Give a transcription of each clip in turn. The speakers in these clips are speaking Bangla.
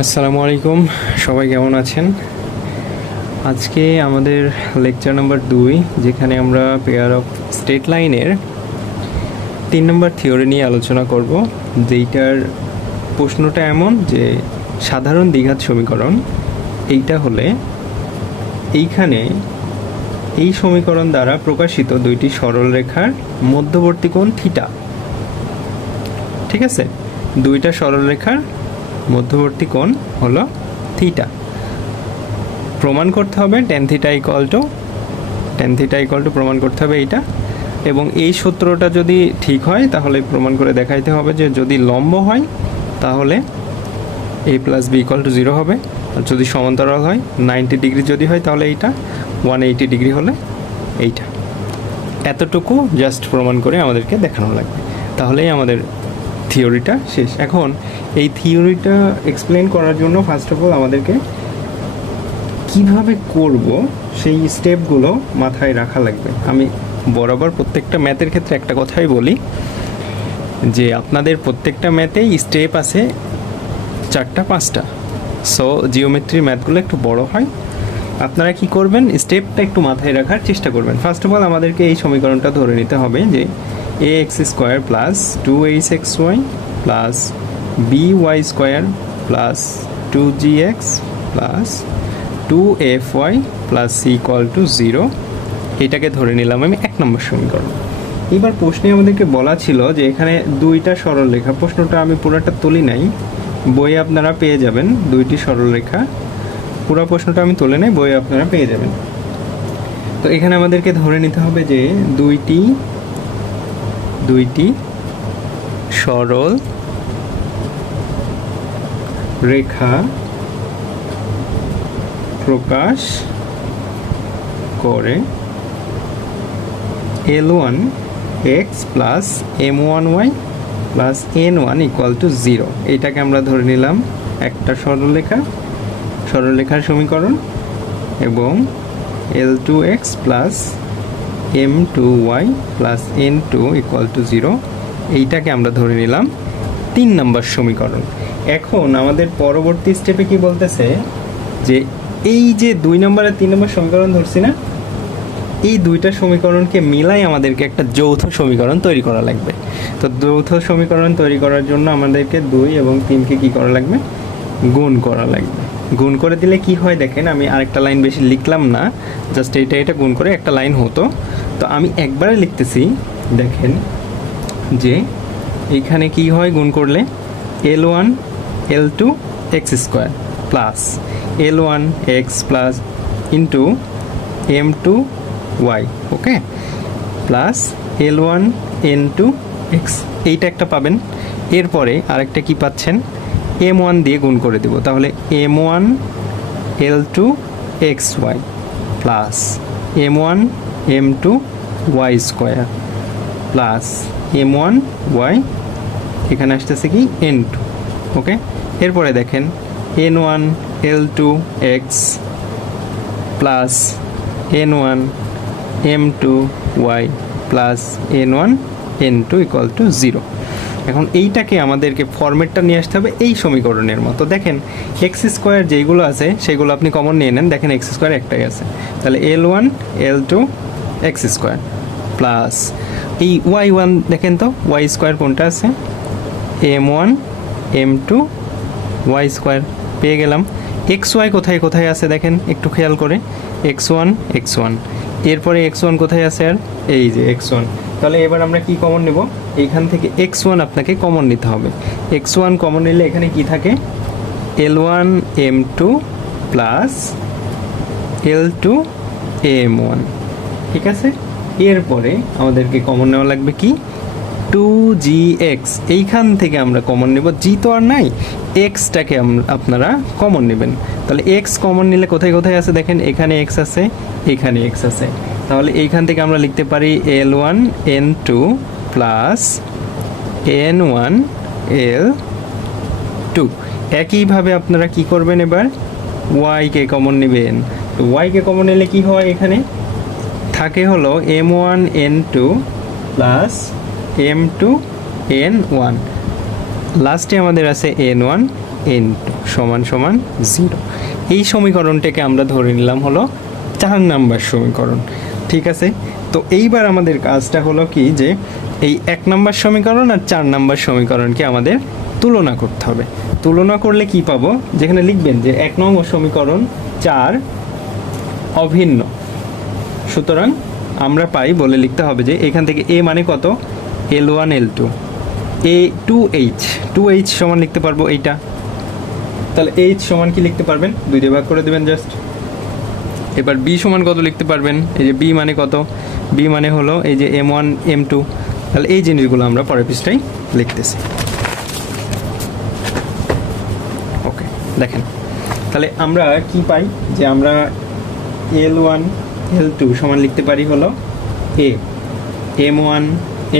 আসসালামু আলাইকুম, সবাই কেমন আছেন? আজকে আমাদের লেকচার নাম্বার 2, যেখানে আমরা পেয়ার অফ স্ট্রেট লাইনের 3 নম্বর থিওরি নিয়ে আলোচনা করব। যেইটার প্রশ্নটা এমন যে সাধারণ দ্বিঘাত সমীকরণ এইটা হলে এইখানে এই সমীকরণ দ্বারা প্রকাশিত দুইটি সরলরেখার মধ্যবর্তী কোণ থিটা। ঠিক আছে, দুইটা সরলরেখার মধ্যবর্তী কোণ হলো থিটা। প্রমাণ করতে হবে tan থিটা ইকুয়াল টু প্রমাণ করতে হবে এইটা, এবং এই সূত্রটা যদি ঠিক হয় তাহলে প্রমাণ করে দেখাইতে হবে যে যদি লম্ব হয় তাহলে a plus B equal to 0 হবে, আর যদি সমান্তরাল হয় 90 ডিগ্রি যদি হয় তাহলে এইটা 180 ডিগ্রি হলে এইটা। এতটুকু জাস্ট প্রমাণ করে আমাদেরকে দেখানো লাগবে, তাহলেই আমাদের থিওরিটা শেষ। এখন এই থিওরিটা এক্সপ্লেন করার জন্য ফার্স্ট অফ অল আমাদেরকে কিভাবে করব সেই স্টেপগুলো মাথায় রাখা লাগবে। আমি বরাবর প্রত্যেকটা ম্যাথের ক্ষেত্রে একটা কথাই বলি যে আপনাদের প্রত্যেকটা ম্যাথেই স্টেপ আছে 4টা 5টা। সো জিওমেট্রির ম্যাথগুলো একটু বড় হয়। আপনারা কি করবেন, স্টেপটা একটু মাথায় রাখার চেষ্টা করবেন। ফার্স্ট অফ অল আমাদেরকে এই সমীকরণটা ধরে নিতে হবে যে ax² plus 2hxy plus by² plus 2gx plus 2fy plus c equal to 0। এটাকে ধরে নিলাম আমি 1 নম্বর সমীকরণ। এবার প্রশ্নে আমাদেরকে বলা ছিল যে এখানে দুইটা সরলরেখা, প্রশ্নটা আমি পুরোটা তুলি নাই, বইয়ে আপনারা পেয়ে যাবেন দুইটি সরলরেখা। পুরো প্রশ্নটা আমি তুলে নাই, বইয়ে আপনারা পেয়ে যাবেন। তো এখানে আমাদেরকে ধরে নিতে হবে যে দুইটি সরল রেখা প্রকাশ করে L1x plus M1y plus N1 equal to 0। এটাকে আমরা ধরে নিলাম একটা সরলরেখার সমীকরণ, এবং L2x plus M2y plus N2 equal to 0 এইটাকে আমরা ধরে নিলাম 3 নম্বর সমীকরণ। এখন আমাদের পরবর্তী স্টেপে কি বলতেছে যে এই যে 2 নম্বর আর 3 নম্বর সমীকরণ ধরছি না, এই দুইটা সমীকরণকে মিলাই আমাদেরকে একটা যৌথ সমীকরণ তৈরি করা লাগবে। তো যৌথ সমীকরণ তৈরি করার জন্য আমাদেরকে 2 এবং 3কে কী করা লাগবে, গুণ করা লাগবে। গুণ করে দিলে কি হয় দেখেন, আমি আরেকটা লাইন বেশি লিখলাম না, জাস্ট এটা গুণ করে একটা লাইন হতো। তো আমি একবারে লিখতেছি, দেখেন যে এইখানে কি হয় গুণ করলে L1 L2 x² plus L1 x plus into M2 y, ওকে, প্লাস L1 N2 x, এইটা একটা পাবেন। এরপরে আরেকটা কি পাচ্ছেন, M1 দিয়ে গুণ করে দেব, তাহলে M1 L2 xy plus M1 M2 y² plus M1 y, এখানে আসতেছে কি N2, ওকে। এরপরে দেখেন N1 L2 x plus N1 M2 y plus N1 N2 equal to 0। এখন এইটাকে আমাদেরকে ফরম্যাটটা নিয়ে আসতে হবে এই সমীকরণের মতো। দেখেন x² যেইগুলো আছে সেগুলো আপনি কমন নিয়ে নেন, দেখেন x² একটাই আছে, তাহলে L1 L2 x² প্লাস এই y1 দেখেন তো y² কোনটা আছে, M1 M2 y² পেয়ে গেলাম। xy কোথায় আছে দেখেন একটু খেয়াল করে, x1 এরপরে x1 কোথায় আছে, আর এই যে x1। তাহলে এবার আমরা কি কমন নেব, এইখান থেকে x1 আপনাকে কমন নিতে হবে। x1 কমন নিলে এখানে কি থাকে, L1 M2 plus L2 M1, ঠিক আছে। এরপরে আমাদেরকে কমন নেওয়া লাগবে কি 2gx, এইখান থেকে আমরা কমন নেব, জি তো আর নাই, এক্সটাকে আপনারা কমন নেবেন। তাহলে এক্স কমন নিলে কোথায় আছে দেখেন, এখানে এক্স আছে, এখানে এক্স আছে, তাহলে এইখান থেকে আমরা লিখতে পারি L1 N2 plus N1 L2। একইভাবে আপনারা কি করবেন, এবার ওয়াইকে কমন নেবেন। তো ওয়াইকে কমন নিলে কি হয়, এখানে থাকে হলো M1 N2 plus M2 N1, লাস্টে আমাদের আছে N1 n2 সমান সমান 0। এই সমীকরণটাকে আমরা ধরে নিলাম হলো 4 নাম্বার সমীকরণ। ঠিক আছে, তো এইবার আমাদের কাজটা হলো কি যে এই 1 নাম্বার সমীকরণ আর 4 নাম্বার সমীকরণকে আমাদের তুলনা করতে হবে। তুলনা করলে কি পাবো, যেখানে লিখবেন যে 1 নং সমীকরণ 4 অভিন্ন, সুতরাং আমরা পাই বলে লিখতে হবে যে এখান থেকে a মানে কত, L1 L2, a 2h সমান লিখতে পারবো এইটা। তাহলে h সমান কি লিখতে পারবেন, 2 দিয়ে ভাগ করে দেবেন জাস্ট। এবার b সমান কত লিখতে পারবেন, এই যে b মানে কত, b মানে হলো এই যে m1 m2। তাহলে এই জিনিসগুলো আমরা পরের পৃষ্ঠায় লিখতেছি। ওকে, দেখেন তাহলে আমরা কি পাই যে আমরা L1 L2 সমান লিখতে পারি হলো a, m1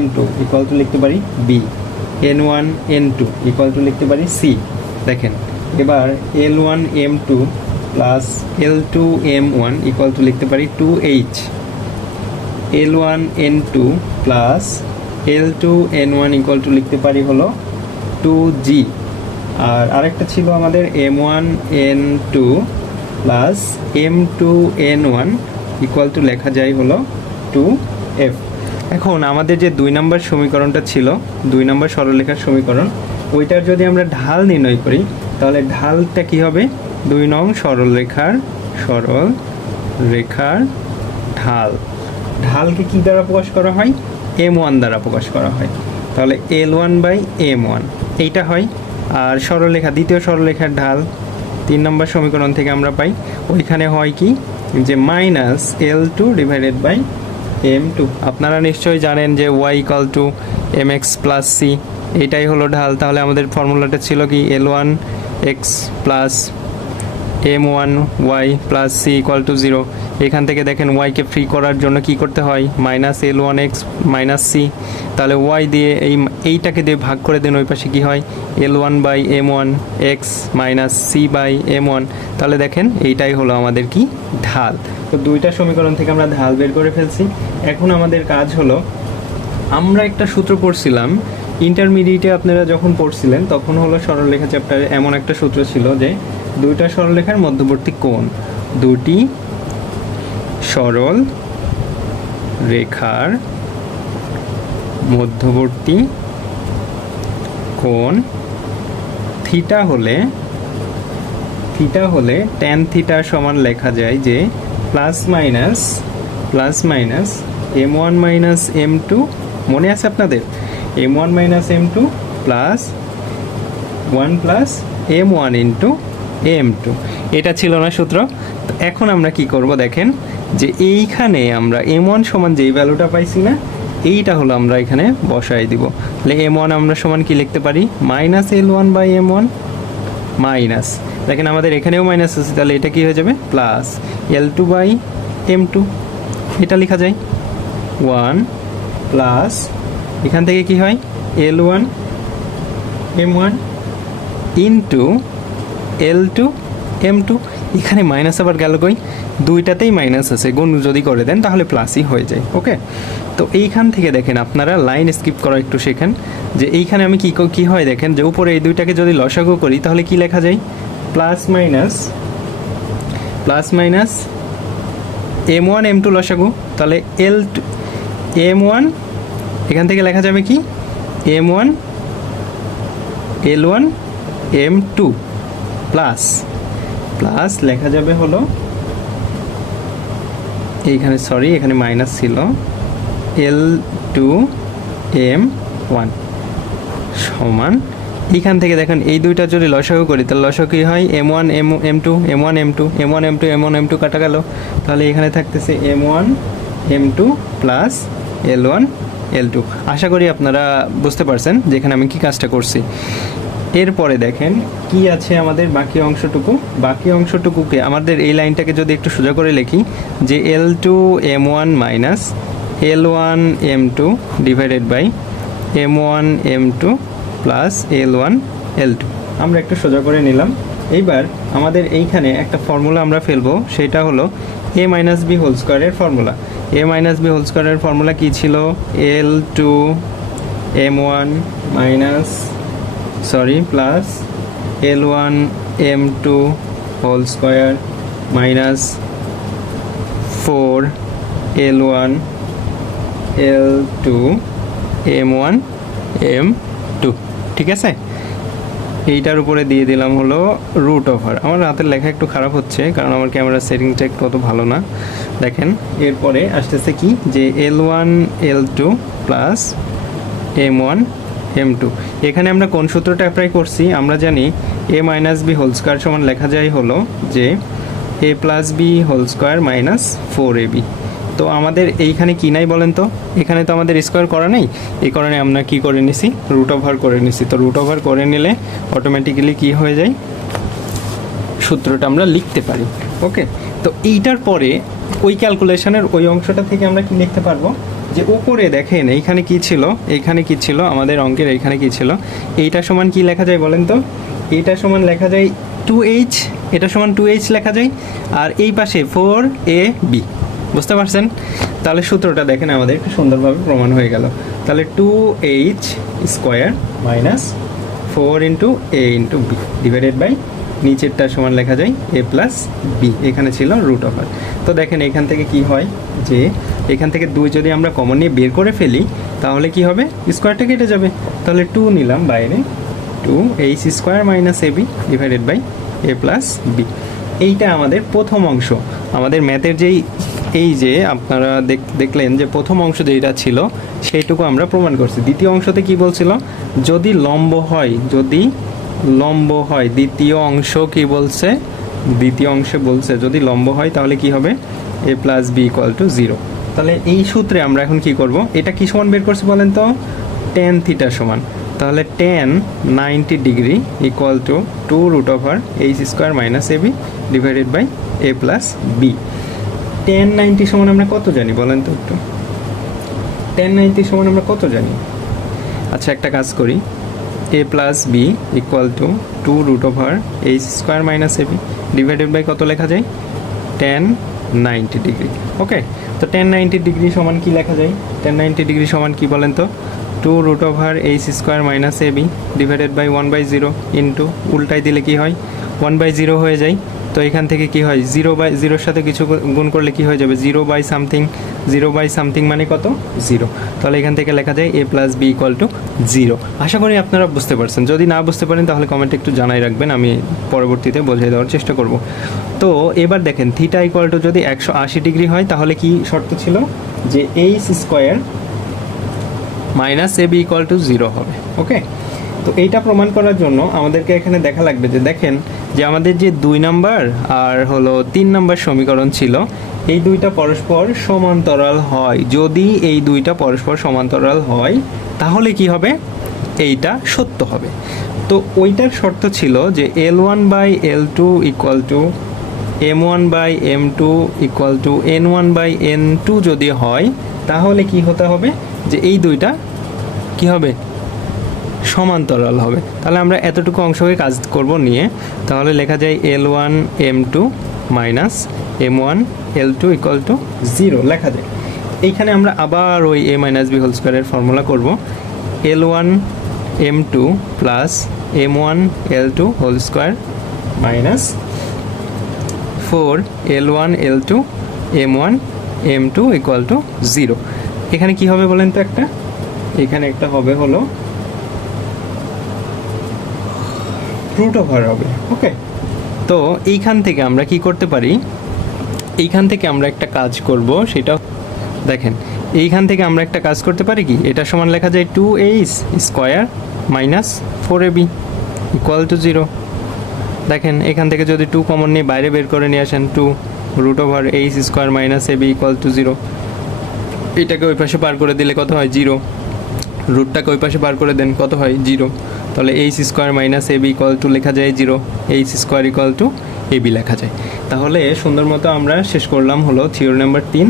m2 equal two লিখতে পারি b, n1 n2 equal to লিখতে পারি c। দেখেন এবার L1 m2 plus L2 m1 equal to লিখতে পারি 2h, L1 n2 plus L2 n1 equal to লিখতে পারি হলো 2g। আর আরেকটা ছিল আমাদের m1 n2 plus m2 n1 equal to লেখা যায় হলো 2f। এখন আমাদের যে 2 নম্বর সমীকরণটা ছিল, 2 নম্বর সরলরেখার সমীকরণ, ওইটার যদি আমরা ঢাল নির্ণয় করি তাহলে ঢালটা কি হবে, 2 নং সরলরেখার ঢাল, ঢালকে কি দ্বারা প্রকাশ করা হয়, m1 দ্বারা প্রকাশ করা হয়। তাহলে L1 বাই m1 এইটা হয়। আর সরলরেখা, দ্বিতীয় সরলরেখার ঢাল 3 নম্বর সমীকরণ থেকে আমরা পাই, ওইখানে হয় কি যে minus L2 divided by m2। আপনারা নিশ্চয়ই জানেন যে y equal to mx plus c, এটাই হলো ঢাল। তাহলে আমাদের ফর্মুলাটা ছিল কি L1 x plus m1 y plus c equal to 0। এখান থেকে দেখেন y কে ফ্রি করার জন্য কি করতে হয়, minus L1 x minus c। তাহলে y দিয়ে এইটাকে দিয়ে ভাগ করে দেন, ওই পাশে কি হয় L1 by m1 x minus c by m1। তাহলে দেখেন এইটাই হলো আমাদের কি ঢাল। তো 2টা সমীকরণ থেকে আমরা ঢাল বের করে ফেলছি। এখন আমাদের কাজ হলো, আমরা একটা সূত্র পড়ছিলাম ইন্টারমিডিয়েটে, আপনারা যখন পড়ছিলেন তখন হলো সরলরেখা চ্যাপ্টারে এমন একটা সূত্র ছিল যে 2টা সরলরেখার মধ্যবর্তী কোণ, 2টি সরল রেখার মধ্যবর্তী কোণ থিটা হলে tan থিটা সমান লেখা যায় যে plus minus m1 minus m2, মনে আছে আপনাদের, m1 minus m2 plus 1 plus m1 into m2, এটা ছিল না সূত্র। এখন আমরা কি করব, দেখেন যে এইখানে আমরা m1 সমান যেই ভ্যালুটা পাইছি না, এইটা হলো আমরা এখানে বসাই দিব। তাহলে m1 আমরা সমান কি লিখতে পারি, minus L1 by m1 minus, দেখেন আমাদের এখানেও মাইনাস আছে, তাহলে এটা কি হয়ে যাবে প্লাস L2 বাই m2, এটা লেখা যায় 1 প্লাস এখান থেকে কি হয় L1 m1 into L2 m2। এখানে মাইনাস আবার গেল কই, দুইটাতেই মাইনাস আছে, গুণ যদি করে দেন তাহলে প্লাসই হয়ে যায়। ওকে, তো এইখান থেকে দেখেন আপনারা লাইন স্কিপ করা একটু শেখেন, যে এইখানে আমি কি হয় দেখেন, যে উপরে এই দুইটাকে যদি লসাগু করি তাহলে কি লেখা যায়, প্লাস মাইনাস m1 m2 লসাগু, তাহলে L2 m1 এখান থেকে লেখা যাবে কি m1 L1 m2 প্লাস লেখা যাবে হলো এইখানে, সরি এখানে মাইনাস ছিল, L2 m1 সমান, এইখান থেকে দেখেন এই দুইটা যদি লসাগু করি তাহলে লসাগু কি হয়, m1 m2 m1 m2 m1 m2 m1 m2 কাটা গেল, তাহলে এখানে থাকতেছে m1 m2 plus L1 L2। আশা করি আপনারা বুঝতে পারছেন যেখানে আমি কি কাজটা করছি। এরপরে দেখেন কি আছে আমাদের বাকি অংশটুকুকে আমাদের এই লাইনটাকে যদি একটু সোজা করে লিখি, যে L2 m1 minus L1 m2 divided by m1 m2 plus L1 L2, আমরা একটু সোজা করে নিলাম। এইবার আমাদের এইখানে একটা ফর্মুলা আমরা ফেলবো, সেটা হলো a মাইনাস b হোল স্কোয়ারের ফর্মুলা। a মাইনাস b হোল স্কোয়ারের ফর্মুলা কি ছিল, L2 m1 minus plus L1 M2 whole square minus 4 L1 L2 M1 M2, ঠিক আছে। এইটার উপরে দিয়ে দিলাম হলো রুট ওভার। আমার হাতের লেখা একটু খারাপ হচ্ছে কারণ আমার ক্যামেরার সেটিংটা একটু অত ভালো না। দেখেন এরপরে আসতেছে কি যে L1 L2 plus M1 M2। এখানে আমরা কোন সূত্রটা অ্যাপ্লাই করছি? আমরা জানি a minus B whole square সমান লেখা যায় হলো যে a plus B whole square minus 4ab। তো আমাদের এইখানে কি নাই বলেন তো? এখানে তো আমাদের স্কোয়ার করা নেই, এই কারণে আমরা কি করে নিছি, রুট ওভার করে নিছি। তো রুট ওভার করে নিলে অটোমেটিক্যালি কি হয়ে যায়, সূত্রটা আমরা লিখতে পারি। ওকে, তো এইটার পরে ওই ক্যালকুলেশনের ওই অংশটা থেকে আমরা কি লিখতে পারবো যে উপরে দেখেন এইখানে কি ছিল, এইখানে কি ছিল আমাদের অঙ্কের, এইখানে কি ছিল, এইটা সমান কি লেখা যায় বলেন তো? এইটা সমান লেখা যায় 2h, এটা সমান 2h লেখা যায়, আর এই পাশে 4ab। বুঝতে পারছেন? তাহলে সূত্রটা দেখেন আমাদের একটু সুন্দরভাবে প্রমাণ হয়ে গেল। তাহলে 2h square minus 4 into a into b divided by নিচেরটা সমান লেখা যায় a প্লাস b। এখানে ছিল রুট ওভার। তো দেখেন এখান থেকে কি হয় যে এখান থেকে 2 যদি আমরা কমন নিয়ে বের করে ফেলি তাহলে কি হবে, স্কোয়ারটা কেটে যাবে। তাহলে 2 নিলাম বাইরে, 2h square minus ab divided by a plus b। এইটা আমাদের প্রথম অংশ। আমাদের ম্যাথের যেই এই যে আপনারা দেখলেন যে প্রথম অংশ যেটা ছিল সেইটুকু আমরা প্রমাণ করছি। দ্বিতীয় অংশতে কি বলছিল, যদি লম্ব হয়, যদি লম্ব হয়, দ্বিতীয় অংশ কি বলছে, দ্বিতীয় অংশে বলছে যদি লম্ব হয় তাহলে কি হবে, a plus B equal to 0। তাহলে এই সূত্রে আমরা এখন কি করব, এটা কি সমান বের করছি বলেন তো, tan থিটা সমান, তাহলে tan 90 degree equal to 2 root over h square minus ab divided by a plus B. tan 90 সমান আমরা কত জানি বলেন তো একটু, tan 90 সমান আমরা কত জানি? আচ্ছা একটা কাজ করি, a plus B equal to 2 root over h square minus ab divided by কত লেখা যায়, tan 90 ডিগ্রি। ওকে, তো tan 90 ডিগ্রি সমান কি লেখা যায়, tan 90 ডিগ্রি সমান কি বলেন তো, 2 root over h square minus ab divided by 1/0 into উল্টাই দিলে কি হয়, 1/0 হয়ে যায়। তো এখান থেকে কি হয়, 0/0 সাথে কিছু গুণ করলে কি হয়ে যাবে, 0/something, 0/something মানে কত, 0। তাহলে এখান থেকে লেখা যায় a plus B equal to 0। আশা করি আপনারা বুঝতে পারছেন। যদি না বুঝতে পারেন তাহলে কমেন্টে একটু জানাই রাখবেন, আমি পরবর্তীতে বোঝাই দেওয়ার চেষ্টা করব। তো এবার দেখেন থিটা ইকুয়াল টু যদি 180 ডিগ্রি হয় তাহলে কি শর্ত ছিল, যে h square minus ab equal to 0 হবে। ওকে, তো এইটা প্রমাণ করার জন্য আমাদেরকে এখানে দেখা লাগবে যে দেখেন যে আমাদের যে 2 নাম্বার আর হলো 3 নাম্বার সমীকরণ ছিল, এই দুইটা পরস্পর সমান্তরাল হয়। যদি এই দুইটা পরস্পর সমান্তরাল হয় তাহলে কি হবে, এইটা সত্য হবে। তো ওইটার শর্ত ছিল যে L1 by L2 equal to M1 by M2 equal to N1 by N2 যদি হয় তাহলে কি হতে হবে, যে এই দুইটা কি হবে, সমান্তরাল হবে। তাহলে আমরা এতটুকু অংশকে কাজ করব নিয়ে, তাহলে লেখা যায় L1 M2 minus M1 L2 equal to 0 লেখা যায়। এইখানে আমরা আবার ওই a মাইনাস বি হোল স্কোয়ারের ফর্মুলা করব, L1 M2 plus M1 L2 whole square minus 4 L1 L2 M1 M2 equal to 0। এখানে কি হবে বলেন তো, একটা এখানে একটা হবে হলো রুট ওভার হবে। ওকে, তো এইখান থেকে আমরা কি করতে পারি, এইখান থেকে আমরা একটা কাজ করব, সেটা দেখেন এইখান থেকে আমরা একটা কাজ করতে পারি কি, এটা সমান লেখা যায় 2h square minus 4ab equal to 0। দেখেন এখান থেকে যদি 2 কমন নিয়ে বাইরে বের করে নিয়ে আসেন, 2 root over h square minus ab equal to 0। এটাকে ওই পাশে পার করে দিলে কত হয়, 0। রুটটাকে ওই পাশে পার করে দেন, কত হয়, 0। তাহলে h square minus ab equal two লেখা যায় 0, h square equal to ab লেখা যায়। তাহলে সুন্দর মতো আমরা শেষ করলাম হলো থিওরি নাম্বার 3।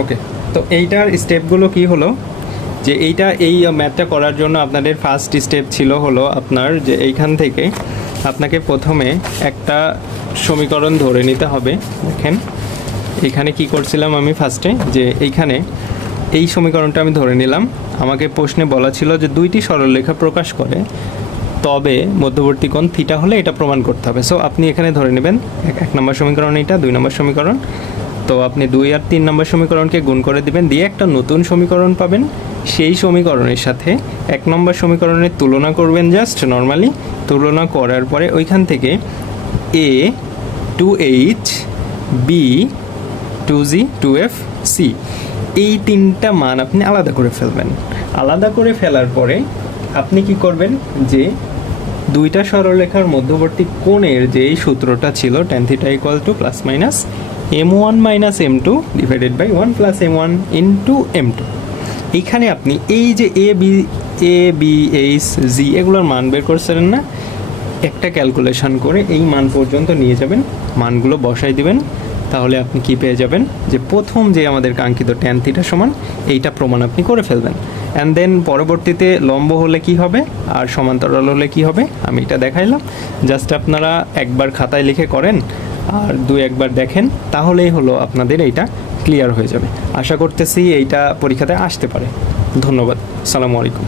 ওকে, তো এইটার স্টেপগুলো কি হলো, যে এইটা এই ম্যাথটা করার জন্য আপনাদের ফার্স্ট স্টেপ ছিল হলো আপনার যে এইখান থেকে আপনাকে প্রথমে একটা সমীকরণ ধরে নিতে হবে। দেখেন এখানে কি করছিলাম আমি ফার্স্টে, যে এইখানে এই সমীকরণটা আমি ধরে নিলাম। আমাকে প্রশ্নে বলা ছিল যে দুইটি সরলরেখা প্রকাশ করে তবে মধ্যবর্তী কোণ থিটা হলে এটা প্রমাণ করতে হবে। সো আপনি এখানে ধরে নেবেন এক নম্বর সমীকরণ, এটা 2 নম্বর সমীকরণ। তো আপনি 2 আর 3 নম্বর সমীকরণকে গুণ করে দিবেন, দিয়ে একটা নতুন সমীকরণ পাবেন। সেই সমীকরণের সাথে 1 নম্বর সমীকরণের তুলনা করবেন, জাস্ট নর্মালি তুলনা করার পরে ওইখান থেকে a 2h b 2g 2f c এই তিনটা মান আপনি আলাদা করে ফেলবেন। আলাদা করে ফেলার পরে আপনি কি করবেন, যে দুইটা সরলরেখার মধ্যবর্তী কোণের যে এই সূত্রটা ছিল tan θ = plus minus m1 minus m2 divided by 1 plus m1 into m2, এইখানে আপনি এই যে এ বি এইচ জি এগুলোর মান বের করছিলেন না, একটা ক্যালকুলেশন করে এই মান পর্যন্ত নিয়ে যাবেন, মানগুলো বসাই দিবেন, তাহলে আপনি কি পেয়ে যাবেন, যে প্রথম যে আমাদের কাঙ্ক্ষিত tan θ সমান এইটা প্রমাণ আপনি করে ফেলবেন। অ্যান্ড দেন পরবর্তীতে লম্ব হলে কি হবে আর সমান্তরাল হলে কি হবে আমি এটা দেখাইলাম, জাস্ট আপনারা একবার খাতায় লিখে করেন আর 2-1বার দেখেন, তাহলেই হলো আপনাদের এইটা ক্লিয়ার হয়ে যাবে। আশা করতেছি এইটা পরীক্ষাতে আসতে পারে। ধন্যবাদ, আসসালামু আলাইকুম।